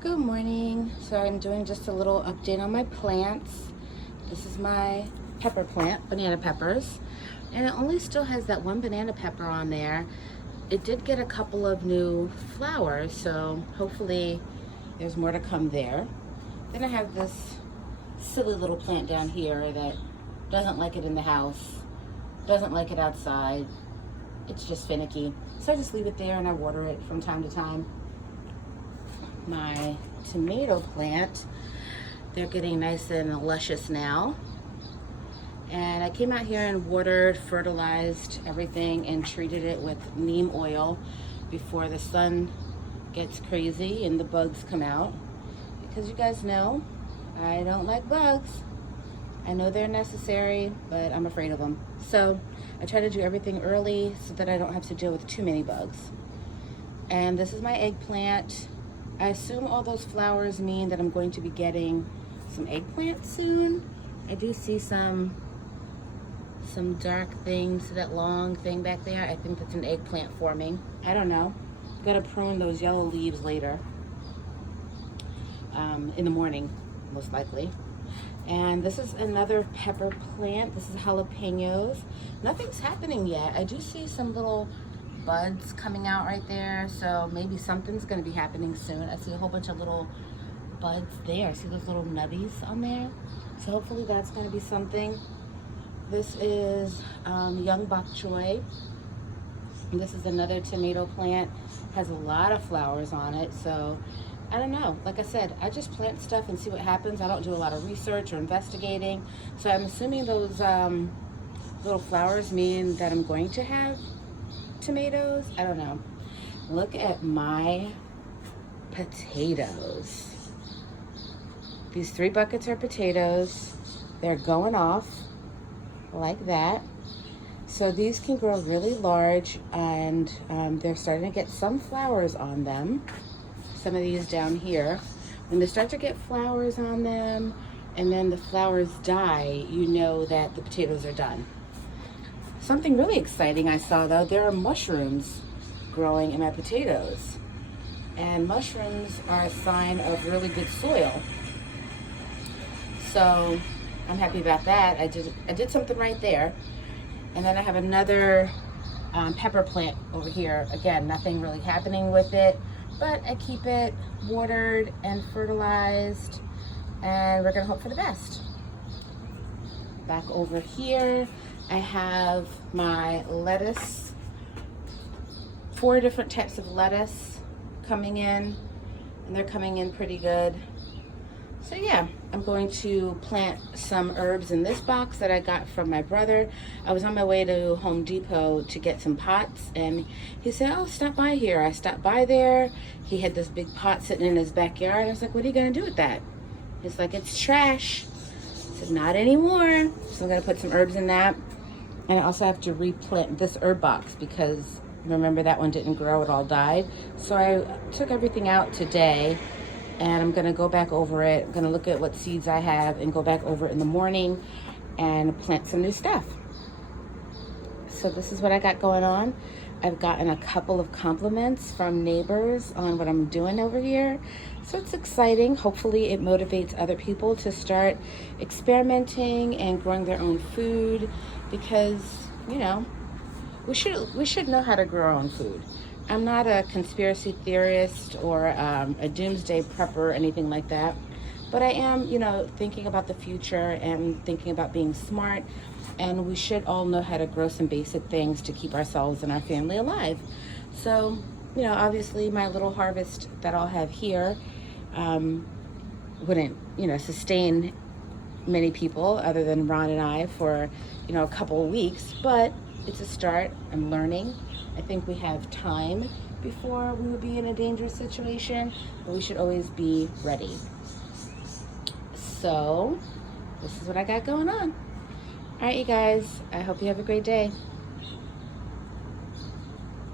Good morning. So I'm doing just a little update on my plants. This is my pepper plant, banana peppers, and it only still has that one banana pepper on there. It did get a couple of new flowers, so hopefully there's more to come there. Then I have this silly little plant down here that doesn't like it in the house, doesn't like it outside. It's just finicky. So I just leave it there and I water it from time to time. My tomato plant, they're getting nice and luscious now. And I came out here and watered, fertilized everything, and treated it with neem oil before the sun gets crazy and the bugs come out. Because you guys know, I don't like bugs. I know they're necessary, but I'm afraid of them. So I try to do everything early so that I don't have to deal with too many bugs. And this is my eggplant. I assume all those flowers mean that I'm going to be getting some eggplant soon. I do see some dark things, that long thing back there. I think that's an eggplant forming. I don't know. Gotta prune those yellow leaves later. In the morning, most likely. And this is another pepper plant. This is jalapenos. Nothing's happening yet. I do see some little buds coming out right there, so maybe something's going to be happening soon. I see a whole bunch of little buds there. See those little nubbies on there? So hopefully that's going to be something. This is young Bok Choy. This is another tomato plant. Has a lot of flowers on it, so I don't know. Like I said, I just plant stuff and see what happens. I don't do a lot of research or investigating, so I'm assuming those little flowers mean that I'm going to have tomatoes. I don't know. Look at my potatoes. These 3 buckets are potatoes. They're going off like that. So these can grow really large, and they're starting to get some flowers on them. Some of these down here. When they start to get flowers on them and then the flowers die, you know that the potatoes are done. Something really exciting I saw though, there are mushrooms growing in my potatoes. And mushrooms are a sign of really good soil. So I'm happy about that. I did something right there. And then I have another pepper plant over here. Again, nothing really happening with it, but I keep it watered and fertilized, and we're gonna hope for the best. Back over here, I have my lettuce, 4 different types of lettuce coming in, and they're coming in pretty good. So yeah, I'm going to plant some herbs in this box that I got from my brother. I was on my way to Home Depot to get some pots, and he said, oh, stop by here. I stopped by there. He had this big pot sitting in his backyard. I was like, what are you gonna do with that? He's like, it's trash. I said, not anymore. So I'm gonna put some herbs in that. And I also have to replant this herb box because remember that one didn't grow, it all died. So I took everything out today, and I'm gonna go back over it. I'm gonna look at what seeds I have and go back over it in the morning and plant some new stuff. So this is what I got going on. I've gotten a couple of compliments from neighbors on what I'm doing over here. So it's exciting. Hopefully it motivates other people to start experimenting and growing their own food, because, you know, we should know how to grow our own food. I'm not a conspiracy theorist or a doomsday prepper or anything like that, but I am, you know, thinking about the future and thinking about being smart, and we should all know how to grow some basic things to keep ourselves and our family alive. So, you know, obviously my little harvest that I'll have here wouldn't, you know, sustain many people other than Ron and I for, you know, a couple of weeks, but it's a start. I'm learning. I think we have time before we would be in a dangerous situation, but we should always be ready. So this is what I got going on. All right, you guys, I hope you have a great day.